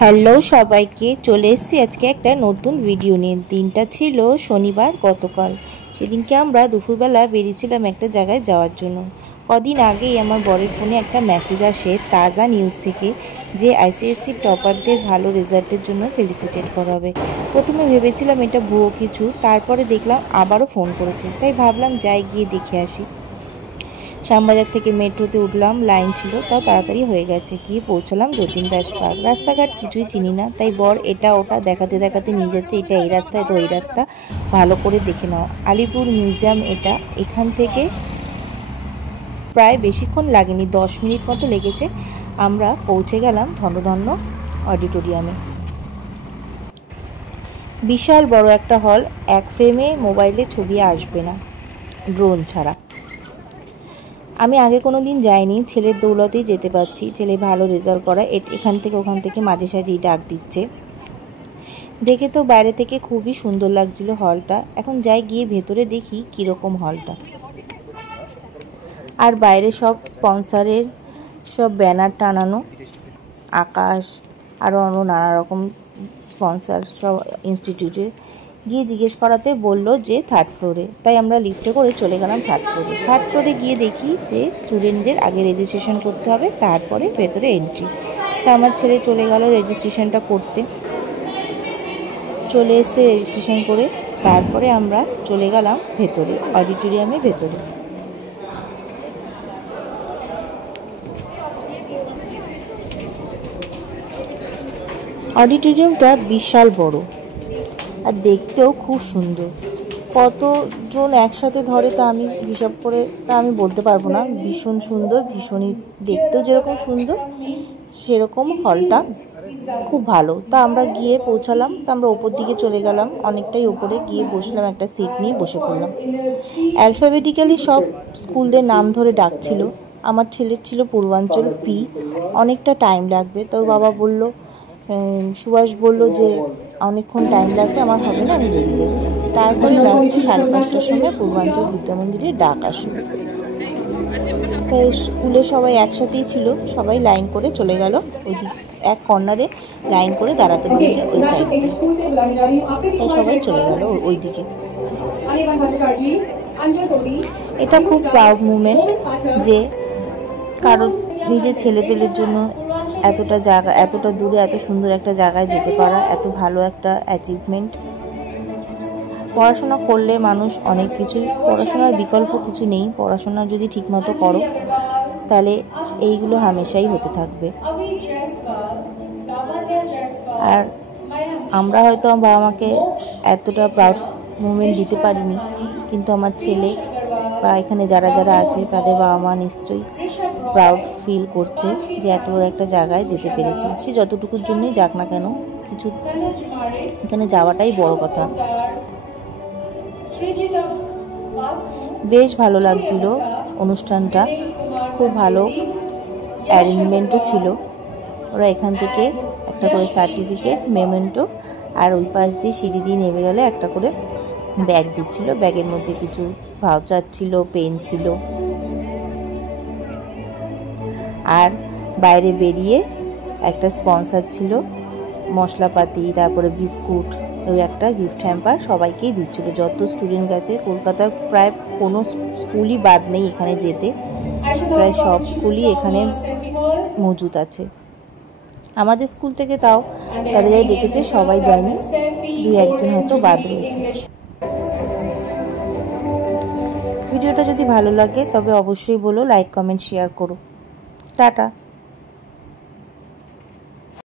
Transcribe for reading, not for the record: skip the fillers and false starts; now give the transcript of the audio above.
Hello সবাইকে, চলে এসেছি আজকে একটা নতুন ভিডিও নিয়ে। দিনটা ছিল শনিবার গতকাল। সেদিনকে আমরা দুপুরবেলা বেরিয়েছিলাম একটা জায়গায় যাওয়ার জন্য। কদিন আগেই আমার বরের ফোনে একটা মেসেজ আসে তাজা নিউজ থেকে যে আইসিএসসি টপারদের ভালো রেজাল্টের জন্য ফেলিসিটেট করা হবে। প্রথমে ভেবেছিলাম এটা ভুয়ো কিছু, তারপরে দেখলাম আবারও ফোন করেছে, তাই ভাবলাম যাই গিয়ে দেখে আসি। শ্যামবাজার থেকে মেট্রোতে উঠলাম, লাইন ছিল, তাও তাড়াতাড়ি হয়ে গেছে। গিয়ে পৌঁছালাম যতীন দাস পার্ক। রাস্তাঘাট কিছুই চিনি না, তাই বর এটা ওটা দেখাতে দেখাতে নিয়ে যাচ্ছে, এটা এই রাস্তা, এটা ওই রাস্তা, ভালো করে দেখে নাও। আলিপুর মিউজিয়াম এটা, এখান থেকে প্রায় বেশিক্ষণ লাগেনি, 10 মিনিট মতো লেগেছে। আমরা পৌঁছে গেলাম ধন্য অডিটোরিয়ামে। বিশাল বড় একটা হল, এক ফ্রেমে মোবাইলে ছবি আসবে না ড্রোন ছাড়া। আমি আগে কোনো দিন যাইনি, ছেলের দৌলতেই যেতে পারছি। ছেলে ভালো রেজাল্ট করা, এখান থেকে ওখান থেকে মাঝে সাঝেই ডাক দিচ্ছে। দেখে তো বাইরে থেকে খুবই সুন্দর লাগছিল হলটা। এখন যাই গিয়ে ভেতরে দেখি কীরকম হলটা। আর বাইরে সব স্পন্সরের সব ব্যানার টানানো, আকাশ আরও অন্য নানা রকম স্পন্সর সব ইনস্টিটিউটের। গিয়ে জিজ্ঞেস করাতে বলল যে 3rd ফ্লোরে, তাই আমরা লিফটে করে চলে গেলাম 3rd ফ্লোরে। 3rd ফ্লোরে গিয়ে দেখি যে স্টুডেন্টদের আগে রেজিস্ট্রেশন করতে হবে, তারপরে ভেতরে এন্ট্রি। তা আমার ছেলে চলে গেল রেজিস্ট্রেশনটা করতে। চলে এসে রেজিস্ট্রেশন করে তারপরে আমরা চলে গেলাম ভেতরে, অডিটোরিয়ামের ভেতরে। অডিটোরিয়ামটা বিশাল বড় আর দেখতেও খুব সুন্দর। কতজন একসাথে ধরে তা আমি হিসাব করে আমি বলতে পারবো না। ভীষণ সুন্দর, ভীষণই দেখতেও যেরকম সুন্দর সেরকম হলটা খুব ভালো। তা আমরা গিয়ে পৌঁছালাম, তা আমরা ওপর দিকে চলে গেলাম, অনেকটাই ওপরে গিয়ে বসলাম, একটা সিট নিয়ে বসে পড়লাম। অ্যালফাবেটিক্যালি সব স্কুলদের নাম ধরে ডাকছিল। আমার ছেলের ছিল পূর্বাঞ্চল পি। অনেকটা টাইম লাগবে, তোর বাবা বলল, সুভাষ বলল যে অনেকক্ষণ টাইম লাগবে, আমার হবে না, আমি বেরিয়ে যাচ্ছি। তারপরে লাস্টে 5:30টার সময় পূর্বাঞ্চল বিদ্যা মন্দিরে ডাক আসবে। তাই স্কুলে সবাই একসাথেই ছিল, সবাই লাইন করে চলে গেল ওই দিক, এক কর্নারে লাইন করে দাঁড়াতে বলেছে ওই সাইডে, তাই সবাই চলে গেল ওই দিকে। এটা খুব প্রাউড মুমেন্ট যে কারণ নিজের ছেলেপেলের জন্য এতটা জায়গা, এতটা দূরে এত সুন্দর একটা জায়গায় যেতে পারা, এত ভালো একটা অ্যাচিভমেন্ট। পড়াশোনা করলে মানুষ অনেক কিছু, পড়াশোনার বিকল্প কিছু নেই। পড়াশোনা যদি ঠিকমতো করো তাহলে এইগুলো হামেশাই হতে থাকবে। আর আমরা হয়তো আমার বাবা মাকে এতটা প্রাউড মুমেন্ট দিতে পারিনি, কিন্তু আমার ছেলে বা এখানে যারা যারা আছে তাদের বাবা মা নিশ্চয়ই প্রাউড ফিল করছে যে এত বড় একটা জায়গায় যেতে পেরেছে। সে যতটুকুর জন্যই যাক না কেন, কিছু এখানে যাওয়াটাই বড় কথা। বেশ ভালো লাগছিল অনুষ্ঠানটা, খুব ভালো অ্যারেঞ্জমেন্টও ছিল। ওরা এখান থেকে একটা করে সার্টিফিকেট, মেমেন্টো, আর ওই পাশ দিয়ে সিঁড়ি দিয়ে নেমে গেলে একটা করে ব্যাগ দিচ্ছিল। ব্যাগের মধ্যে কিছু ভাউচার ছিল, পেন ছিল। আর বাইরে বেরিয়ে একটা স্পন্সর ছিল, মশলাপাতি, তারপরে বিস্কুট, ওই একটা গিফট হ্যাম্পার সবাইকেই দিচ্ছিল। যত স্টুডেন্ট গেছে, কলকাতার প্রায় কোনো স্কুলই বাদ নেই এখানে যেতে, প্রায় সব স্কুলই এখানে মজুদ আছে। আমাদের স্কুল থেকে তাও তাদের যাই ডেকেছে সবাই যায়নি, 2-1জন হয়তো বাদ রয়েছে। ভিডিওটা যদি ভালো লাগে তবে অবশ্যই বলো, লাইক কমেন্ট শেয়ার করো। টাটা।